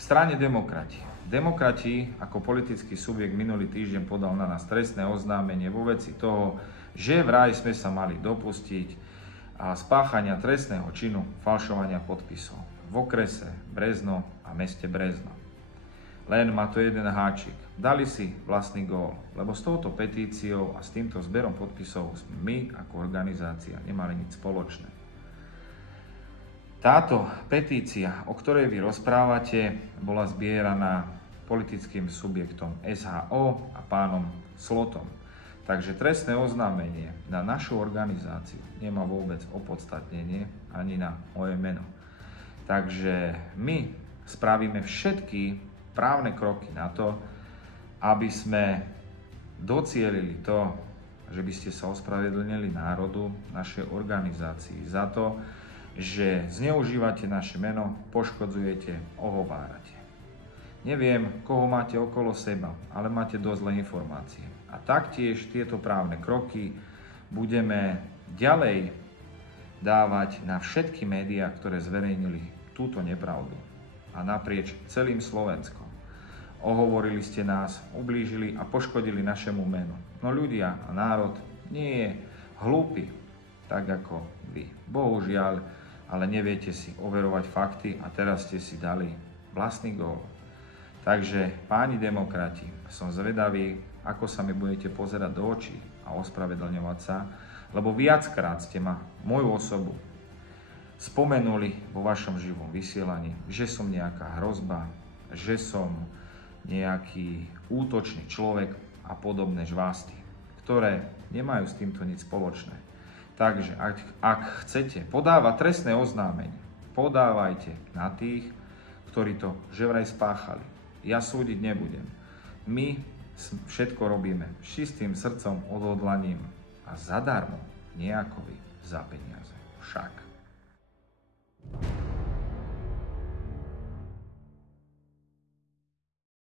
K strane Demokrati. Demokrati ako politický subjekt minulý týždeň podal na nás trestné oznámenie vo veci toho, že vraj sme sa mali dopustiť spáchania trestného činu falšovania podpisov v okrese Brezno a meste Brezno. Len má to jeden háčik. Dali si vlastný gól, lebo s touto petíciou a s týmto zberom podpisov my ako organizácia nemali nič spoločné. Táto petícia, o ktorej vy rozprávate, bola zbieraná politickým subjektom SHO a pánom Slotom. Takže trestné oznámenie na našu organizáciu nemá vôbec opodstatnenie ani na moje meno. Takže my spravíme všetky právne kroky na to, aby sme docielili to, že by ste sa ospravedlnili národu, našej organizácii za to, že zneužívate naše meno, poškodzujete, ohovárate. Neviem, koho máte okolo seba, ale máte dosť zlé informácie. A taktiež tieto právne kroky budeme ďalej dávať na všetky médiá, ktoré zverejnili túto nepravdu. A naprieč celým Slovenskom. Ohovorili ste nás, ublížili a poškodili našemu menu. No ľudia a národ nie je hlúpy, tak ako vy. Bohužiaľ, ale neviete si overovať fakty a teraz ste si dali vlastný gól. Takže, páni demokrati, som zvedavý, ako sa mi budete pozerať do očí a ospravedlňovať sa, lebo viackrát ste ma, moju osobu, spomenuli vo vašom živom vysielaní, že som nejaká hrozba, že som nejaký útočný človek a podobné žvásty, ktoré nemajú s týmto nič spoločné. Takže ak chcete podávať trestné oznámenie, podávajte na tých, ktorí to že vraj spáchali. Ja súdiť nebudem. My všetko robíme s čistým srdcom, odhodlaním a zadarmo, nie ako vy, za peniaze. Však.